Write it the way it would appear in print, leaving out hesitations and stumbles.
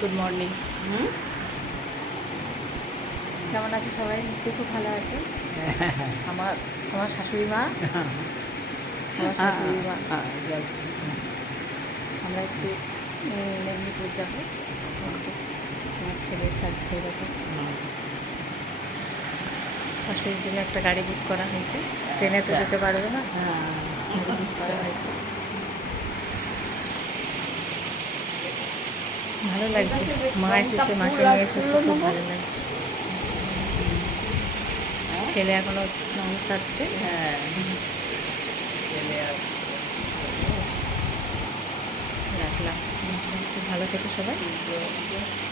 Good morning. কেমন আছো সবাই? নিশ্চয়ই খুব ভালো আছে। আমার আমার শাশুড়ি মা আমরা একটু মেদিনীপুর যাবো। আমার ছেলের সার্ভিসের ব্যাপার। শাশুড়ির জন্য একটা গাড়ি বুক করা হয়েছে। ট্রেনে তো যেতে পারবে না, বুক করা হয়েছে। ভালো লাগছে, মা এসেছে, মাকে নিয়ে এসেছে, খুব ভালো লাগছে। ছেলে এখনো স্নান সারছে। রাখলাম, ভালো থেকো সবাই।